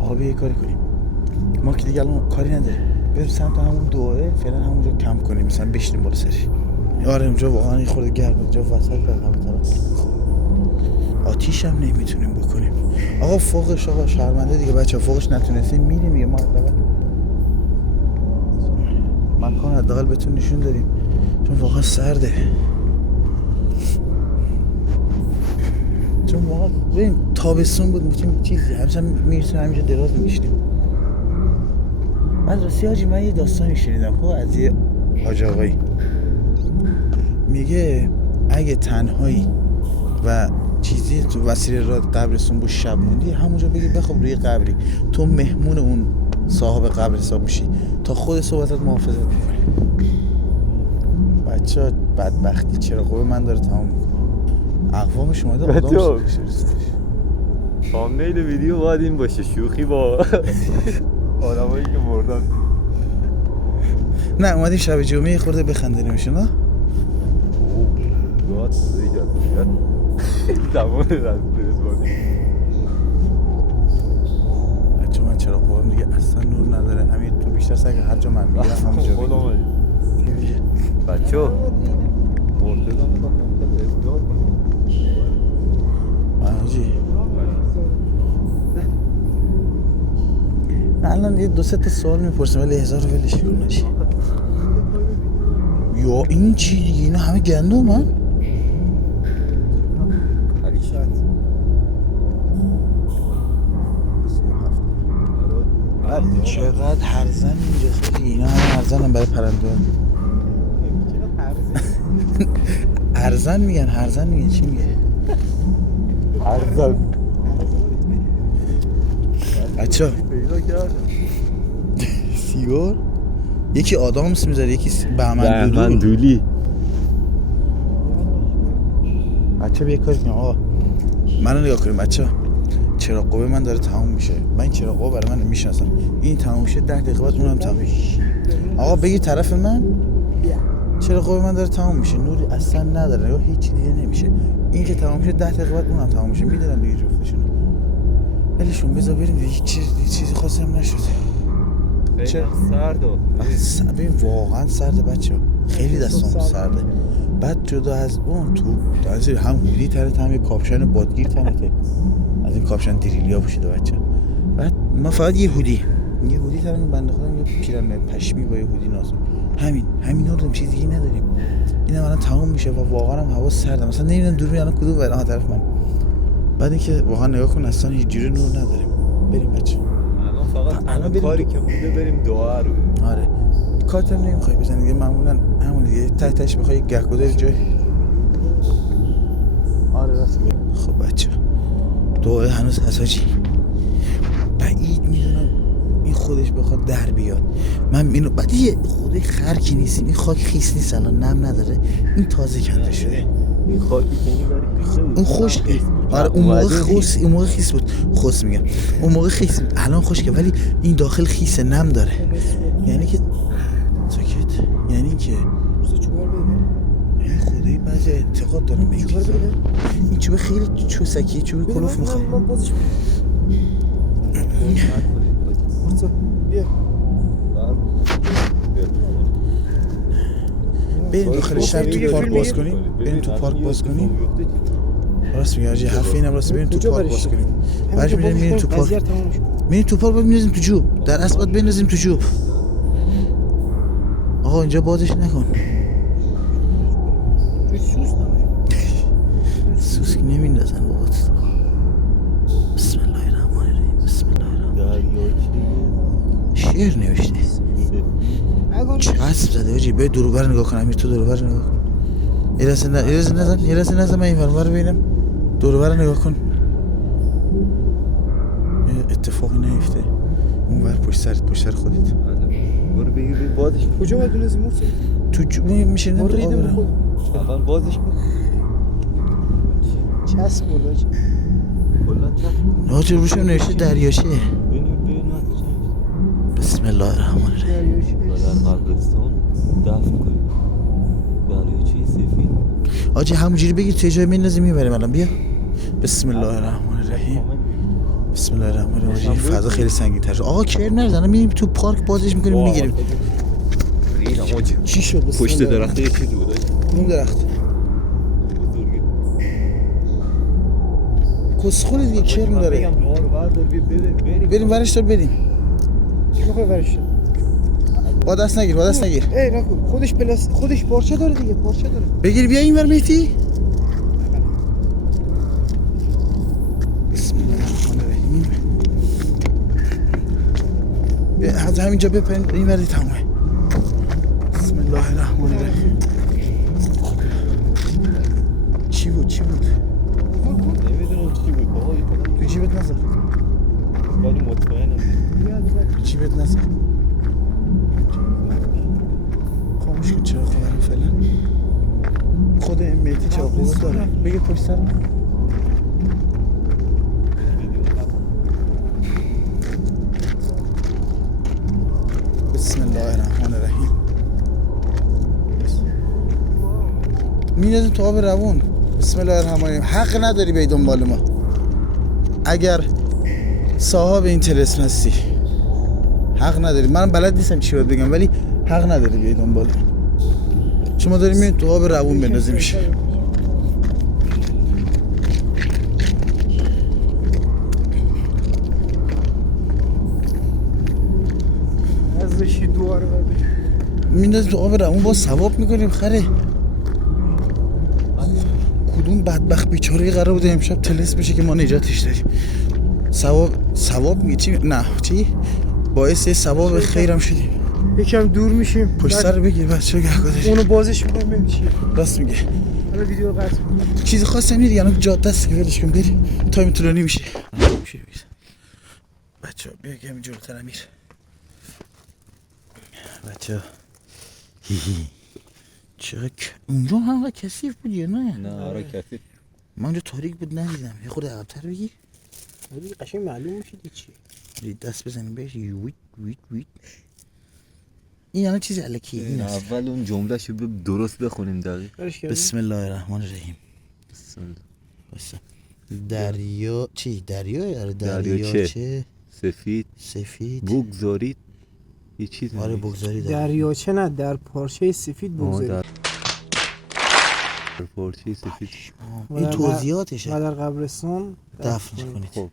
آقا بیا یه کاری کنیم. ما که دیگه الان کاری نداریم. بریم سمت همون دوره فعلا همونجا کم کنیم، مثلا بشینیم بالا سرش. آره اونجا واقعا این خورده گرمه، اونجا وسط همه طرف. آتیش هم نمیتونیم بکنیم. آقا فوقش آقا شرمنده دیگه بچه‌ها، فوقش نتونستیم میریم دیگه. ما حداقل مکان حداقل بهتون نشون دادیم چون واقعا سرده. چون واقعا ببین تابستون بود میتونیم چیزی همچنان میرسیم همینجا دراز میشنیم. من راستی حاجی من یه داستانی شنیدم خب از یه حاج آقایی میگه اگه تنهایی و چیزی تو وسیله راه قبرستون بود شب موندی همونجا بگی بخواب روی قبری، تو مهمون اون صاحب قبر حساب میشی تا خود صحبتت محافظت میکنی. بچه بدبختی چرا خوبه من داره تمام میکنه. اقوام شما دا آدم تامنیل ویدیو باید این باشه، شوخی با آدمایی که مردن. نه اومدیم شب جمعه خورده بخنده نمیشه نه؟ گاد ایجاد زمان رزبانی بچه من چرا قوام دیگه اصلا نور نداره. همین تو بیشتر سگه هر جا من میگم همونجا بگیم. بچه ها مرتضا میخواه همونجا ازدار کنیم آجی الان یه دو سه تا سوال میپرسیم ولی هزار ولش کن نشی. یا این چی دیگه اینا همه گندم من چقدر هرزن اینجا خیلی اینا همه هرزن هم برای پرنده هرزن میگن چی میگه؟ هرزن بچه ها سیگار یکی آدامس میذاره یکی بهمن دولی. بچه بیا کاری کنیم آقا منو نگاه کنیم بچه چراغ قوه من داره تموم میشه. من این چراغ قوه برای من میشناسم. این تموم میشه 10 دقیقه بعد اونم تموم میشه. آقا بگی طرف من چراغ قوه من داره تموم میشه، نوری اصلا نداره یا هیچ دیگه نمیشه. این که تموم میشه 10 دقیقه بعد اونم تموم میشه. میدونم دیگه جفتشون ولیشون بذار بریم دیگه. چیزی خاصی هم نشده. چه سرده ببین واقعا سرده بچه خیلی دستام سرده. بعد جدا از اون تو هم هودی تنت هم یه کاپشن بادگیر تنته از این کاپشن دریلیا پوشیده بچه. بعد ما فقط یه هودی تنم بنده خودم یه پیرن پشمی با یه هودی نازم همین رو داریم چیزی نداریم. اینم الان تموم میشه و واقعا هم هوا سرده. مثلا نمیدونم دور میاد کدوم بره طرف من. بعد اینکه واقعا نگاه کن اصلا هیچ جوری نور نداریم. بریم بچه الان کاری که مونده بریم دعا رو. آره کارت هم نمیخوای بزنی دیگه معمولا همون دیگه تش بخوای گهگوداری جای. آره راست میگه. خب بچه دعا هنوز هساجی بعید میدونم این خودش بخواد در بیاد. من اینو بعد یه خودی خرکی نیستیم. این خاک خیس نیست الان نم نداره. این تازه کنده شده. این خاکی که این داری اون خشکه. آره اون موقع خیس بود. خوس میگم اون موقع خیس بود. الان خشکه ولی این داخل خیس نم داره. یعنی که ساکت یعنی که این خدایی بعضی اعتقاد دارم به این چوبه خیلی چوسکیه. چوبه کلوف میخواد. من بازش بیا بریم داخل شهر تو پارک باز کنیم. بریم تو پارک باز کنیم. راست میگه حاجی، حرف اینم راست. بریم تو کجا پارک برش باز کنیم؟ کنیم. بعدش میریم تو پارک. قضیه تموم شد. میریم تو پارک بندازیم تو جوب. در اصل باید بندازیم تو جوب. آقا اینجا بازش نکن. سوس نباشه. سوسک نمیندازن بابا. بسم الله الرحمن الرحیم. بسم الله الرحمن الرحیم. شعر نوشته. چسب زده حاجی. به دور و بر نگاه کن. امیر تو دور و بر نگاه کن. یه لحظه نزن من این ور ببینم. دور و بر نگاه کن. اتفاقی نیفته. اون ور پشت سر خودت. برو بگیر بازش کن. کجا باید بنازیم مرسی؟ تو جوب میشینیم تو آب رو. اول بازش کن. چسب برده چی؟ کلا چند حاجی روشم نوشته دریاشه. ببین بسم الله الرحمن الرحیم. در قبرستان دفن کنیم. دریاچه سفید. حاجی همونجوری بگیر تو جای میندازیم میبریم الان. بیا. بسم الله الرحمن الرحیم. بسم الله الرحمن الرحیم. فضا خیلی سنگین تر شد. آقا کر نزنه. میریم تو پارک بازش میکنیم میگیریم. چی شد؟ بسم پشت الله. درخت یه چیزی بود. اون درخت بزرگه. کسخولی دیگه کرم داره. بگم راه رو بردار بریم. بریم ورش دار بریم. چی میخوای ورش؟ با دست نگیر. ای نکن. خودش پارچه داره دیگه. پارچه داره. بگیر بیا این ور مهدی. بسم الله الرحمن الرحیم. بیا حتی همینجا بپرین این وری تمامه. بسم الله الرحمن الرحیم. چی بود؟ نمیدونم چی بود. بابا یه کدام تو جیبت نزن. ولی مطمئنم. تو جیبت نزن. خاموش کن چرا خبرم فعلا. خود این مهدی چرا قوت داره. بگیر پشت سر. بسم الله الرحمن الرحیم. میندازیم تو آب روون. بسم الله الرحمن الرحیم. حق نداری بی دنبال ما اگر صاحب این طلسم هستی. حق نداری. من بلد نیستم چی باید بگم ولی حق نداری بی دنبال ما. شما داریم میریم تو آب روون بندازیمش. ازشی دواره بردش. میندازیم تو آب روون با ثواب میکنیم خره. کدوم بدبخت بیچاره قرار بوده امشب طلسم بشه که ما نجاتش دادیم. ثواب میگه چی؟ نه چی؟ باعث ثواب خیرم شدیم. یکم دور میشیم. پشت سر بگیر بچه گهگادش. اونو بازش میکنیم ببین چیه. راست میگه. حالا ویدیو قطع کن. چیز خاصی هم نیست. یعنی جاده است که ولش کن بریم. تایم طولانی میشه. بچه‌ها بیا کمی جلوتر امیر. بچه‌ها چک اونجا هم کثیف بود یا نه؟ نه آره کسی. من اونجا تاریک بود ندیدم. یه خورده عقب‌تر بگی. ولی قشنگ معلوم میشه چیه. دست بزنیم بهش. ویت ویت ویت. این یعنی چیز الکی. این است. اول اون جمله‌شو درست بخونیم دقیق. بسم الله الرحمن الرحیم. بسم الله. دریا چی؟ دریاچه دریاچه سفید بگذارید یه چیز. آره بگذارید. دریاچه نه در پارچه سفید بگذارید. در پارچه سفید. این توضیحاتشه. و در قبرستان دفن کنید. خب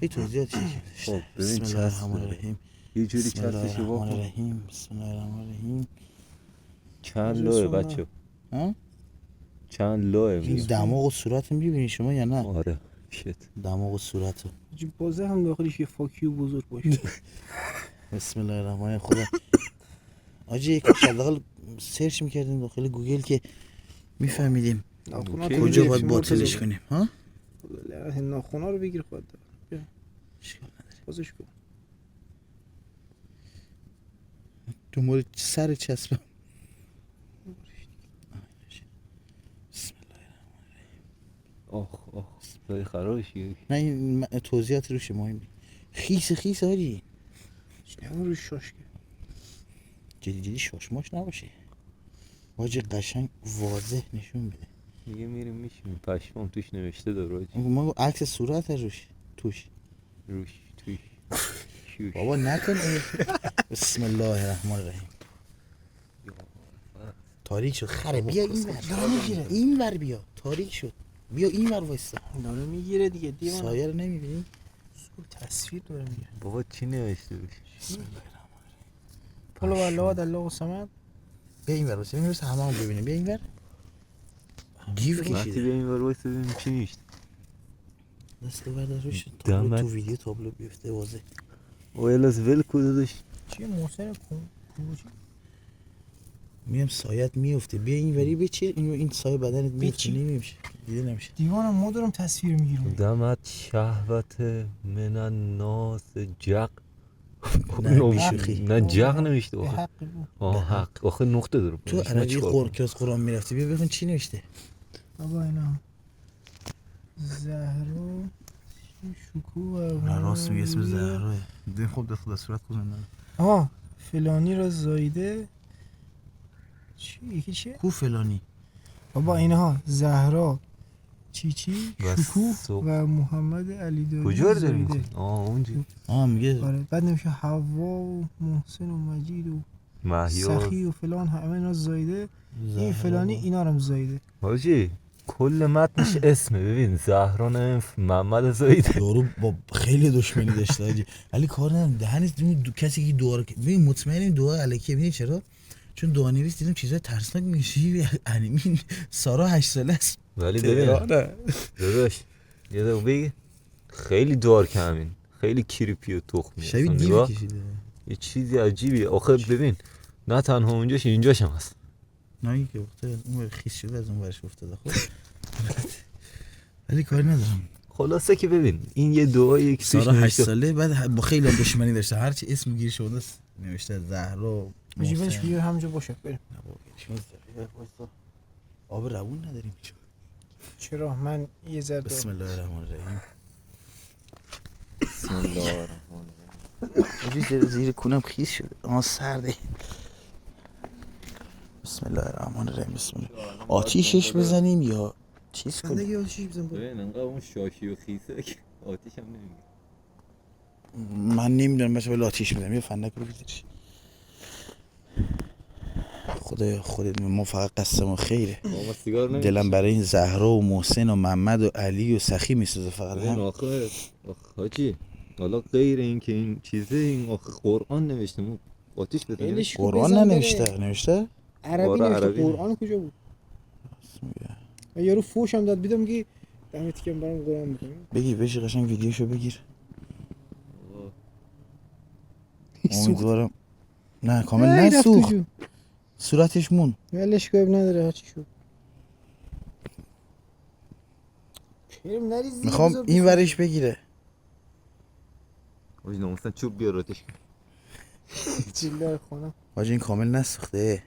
این توضیحاتشه. خب ببین بسم الله الرحمن الرحیم. یه جوری بسم الله چسبش رو الرحمن بکن. الرحیم. بسم الله الرحمن الرحیم. چند لوه بچه؟ ها؟ چند لوه؟ این دماغ و صورت میبینی شما یا نه؟ آره شت. دماغ و صورت. بازه هم داخلش یه فاکیو بزرگ باشه. بسم الله الرحمن الرحیم. خدا آجی یکیش حداقل سرچ میکردیم داخل گوگل که میفهمیدیم کجا باید باطلش کنیم. ها؟ ناخونا رو بگیر خود. اشکال نداره. بازش کن. تو مورد سر چسبم. بسم الله الرحمن آخ برای خرابشی. نه این توضیحات روش مهم خیس هاری. نمون روش شاش که جدی شاشماش نباشه. واجه قشنگ واضح نشون بده. دیگه میریم میشیم پشمام توش نوشته داره. من عکس صورت توش بابا نکن. بسم الله الرحمن الرحیم. تاریک شد خره. بیا این ور. این ور بیا. تاریک شد. بیا این ور وایسا. داره میگیره دیگه دیوانه. سایه رو نمیبینی؟ تصویر داره میگیره. بابا چی نوشته بود؟ قل والله الله الصمد. بیا این ور وایسا. این ور همه هم ببینیم. بیا این ور. گیف وقتی کشیده. به این ور وایس ببینیم چی نوشته. دست بردار روش دمت. تو ویدیو تابلو بیفته واضح. او الاس ول کده داشت. چیه محسن کوچی؟ میگم سایت میفته. بیا این وری بچه. این سایه بدنت میفته نمیشه. دیده نمیشه. دیوانه ما دارم تصویر میگیرم. دمت شهوت من الناس جق. نه بیشوخی. نه جق نوشته به آخه. حق بود. آه حق آخه نقطه داره. تو عربی کلاس قرآن میرفتی. بیا بخون چی نوشته. بابا اینا زهرا شکوه. نه راست میگه اسم زهراه. دین خوب دست خدا صورت کنن. آها فلانی را زایده. چی یکی چیه؟ کو فلانی. بابا اینها زهرا چیچی و شکوه سو- و محمد علی دایی کجا رو زایده. داریم؟ آه اونجا میگه آره بعد نمیشه حوا و محسن و مجید و مهیار سخی و فلان همه اینا زایده. این فلانی اینا رو هم زایده. حاجی کل متنش اسمه. ببین زهران محمد زاید. یارو با خیلی دشمنی داشته آجی. ولی کار ندارم دهنش کسی که دعا رو ببین مطمئنم دعا الکیه. ببین چرا؟ چون دعا نویس دیدم چیزای ترسناک میگه. انیمین سارا 8 ساله است. ولی ببین داداش یه دقیقه بگی خیلی دارک همین. خیلی کریپی و تخمی. شبیه اصلا دیو نگاه، کشیده. یه چیزی عجیبیه. آخه ببین نه تنها اونجاش اینجاش هم هست. نه این که وقتا اون خیس شده از اون ورش افتاده. خب ولی کاری ندارم. خلاصه که ببین این یه دعاییه که توش سارا 8 نوشته. ساله بعد با خیلی دشمنی داشته. هرچی اسم گیر شده است نوشته زهرا. جیبش بیار همونجا باشه بریم. آب روون نداریم. چرا من یه ذره بسم الله الرحمن الرحیم. بسم الله الرحمن زیر زیر کونم خیس شده. سرده. بسم الله الرحمن الرحیم. بسم الله. آتیشش بزنیم یا چیز کنیم؟ دیگه آتیش بزن. ببین انقدر اون شاشی و خیسه که آتیش هم نمیگه. من نمیدونم بچه ولی آتیش میزنم. یه فندک رو بگیرش. خدایا خودت ما فقط قصد خیره. بابا سیگار نمیگه. دلم برای این زهرا و محسن و محمد و علی و سخی میسوزه فقط. ببین آخه حاجی حالا غیر این که این چیزه این آخه قرآن نوشته مو آتیش بزنیم. خیلیش قرآن ننوشته. نوشته؟ عربی آره، نوشته. عربی. قرآن کجا بود؟ یارو فوش هم داد بیدم میگه دمت کم برام قرآن میکنیم. بگیر بشی قشنگ ویدیوشو بگیر. امیدوارم نه کامل نسوخت. صورتش مون. ولش کن نداره هرچی شد. کریم نریزی. میخوام این ورش بگیره. حاجی ناموسن چوب بیار آتیش. جلال خانم. واجه این کامل نسوخته.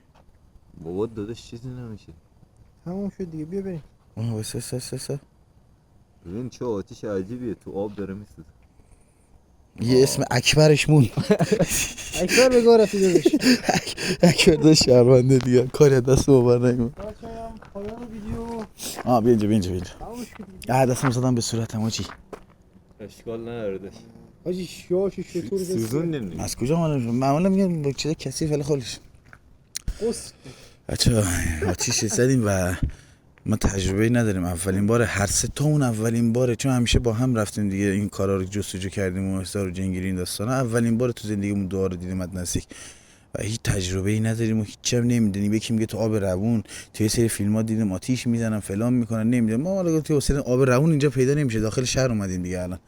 بابا داداش چیزی نمیشه. تموم شد دیگه بیا بریم. واسه ببین چه آتیش عجیبیه تو آب داره میسوزه. یه اسم اکبرش مون. اکبر بگاه رفتی دادش. اکبر داشت شهرونده دیگه. کاری دست بابر نگم. بچه هم پایان ویدیو. بیا اینجا تمومش کن. دستم زدم به صورتم آجی. اشکال نداره داشت. حاجی شاش شطور سوزون نمیدونی. از کجا معمولا میگم با چیز کثیف ولی خالص. قصد. بچه آتیش زدیم و ما تجربه نداریم. اولین باره هر سه تامون اولین باره، چون همیشه با هم رفتیم دیگه این کارا رو جستجو کردیم و احسار و جنگیری این داستانا. اولین باره تو زندگیمون دعا رو دیدیم از نزدیک و هیچ تجربه ای نداریم و هیچ هم نمیدونیم. یکی میگه تو آب روون، تو یه سری فیلم ها دیدیم آتیش میزنن فلان میکنن، نمیدونم. ما حالا گفتیم واسه آب روون اینجا پیدا نمیشه. داخل شهر اومدیم دیگه الان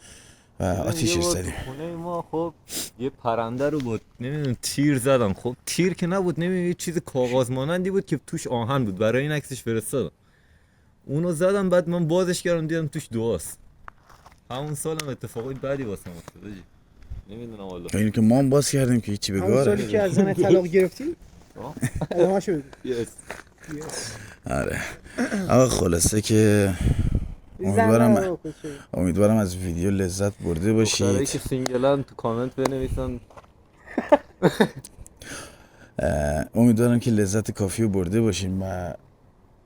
و آتیشش زدیم. خونه ما خب یه پرنده رو بود نمیدونم تیر زدم. خب تیر که نبود، نمیدونم یه چیز کاغذ مانندی بود که توش آهن بود. برای این عکسش فرستادم. اونو زدم بعد من بازش کردم دیدم توش دعاست. همون سالم اتفاقی بعدی واسم افتاد. نمیدونم والله. اینو که ما هم باز کردیم که هیچی همون بگاره. سالی که از زن طلاق گرفتی؟ ادامه‌شو بگو. یس. آره آقا خلاصه که امیدوارم از ویدیو لذت برده دخترایی باشید. که سینگلن تو کامنت بنویسن. امیدوارم که لذت کافی رو برده باشیم و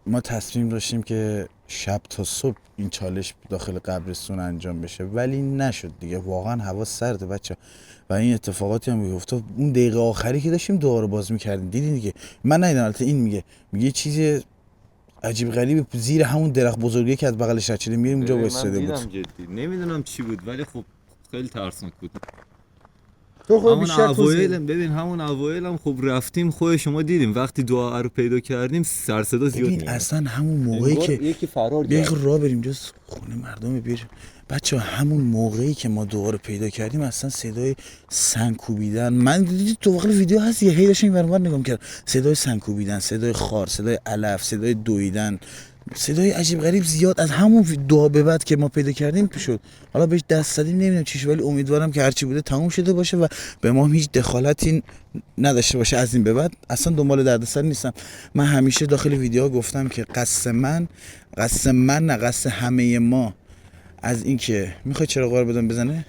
ما تصمیم داشتیم که شب تا صبح این چالش داخل قبرستون انجام بشه ولی نشد دیگه. واقعا هوا سرده بچه و این اتفاقاتی هم افتاد. اون دقیقه آخری که داشتیم دعا رو باز میکردیم دیدین دیگه. من ندیدم البته این میگه چیزی عجیب غریب زیر همون درخت بزرگی که از بغلش رد شده میریم اونجا وایساده بود. من دیدم جدی نمیدونم چی بود ولی خب خیلی ترسناک بود. تو خود همون بیشتر توضیح اوایل ببین همون اوایل هم خب رفتیم خود شما دیدیم وقتی دعا رو پیدا کردیم سر صدا زیاد ببین میاد. اصلا همون موقعی که یکی فرار بیا کرد. راه بریم جز خونه مردم بیر بچه همون موقعی که ما دعا رو پیدا کردیم اصلا صدای سنگ کوبیدن من دیدی تو واقعا ویدیو هست یه هی داشتم این ور نگاه می‌کردم صدای سنگ کوبیدن صدای خار صدای علف صدای دویدن صدای عجیب غریب زیاد از همون دعا به بعد که ما پیدا کردیم شد. حالا بهش دست زدیم نمیدونم چی شد ولی امیدوارم که هرچی بوده تموم شده باشه و به ما هیچ دخالتی نداشته باشه از این به بعد. اصلا دنبال دردسر نیستم. من همیشه داخل ویدیوها گفتم که قصد من نه قصد همه ما از اینکه میخوای چراغا رو بدم بزنه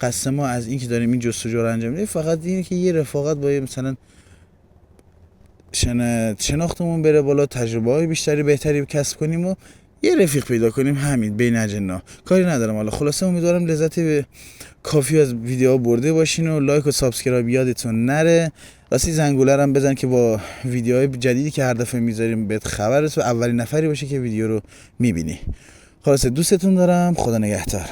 قصد ما از اینکه داریم این جستجو رو انجام میدیم فقط اینه که یه رفاقت با مثلا شناختمون بره بالا تجربه های بیشتری بهتری کسب کنیم و یه رفیق پیدا کنیم همین بین اجنا کاری ندارم. حالا خلاصه امیدوارم لذتی به کافی از ویدیوها برده باشین و لایک و سابسکرایب یادتون نره. راستی زنگوله رو هم بزن که با ویدیوهای جدیدی که هر دفعه میذاریم بهت خبر رسه و اولین نفری باشه که ویدیو رو میبینی. خلاصه دوستتون دارم. خدا نگهدار.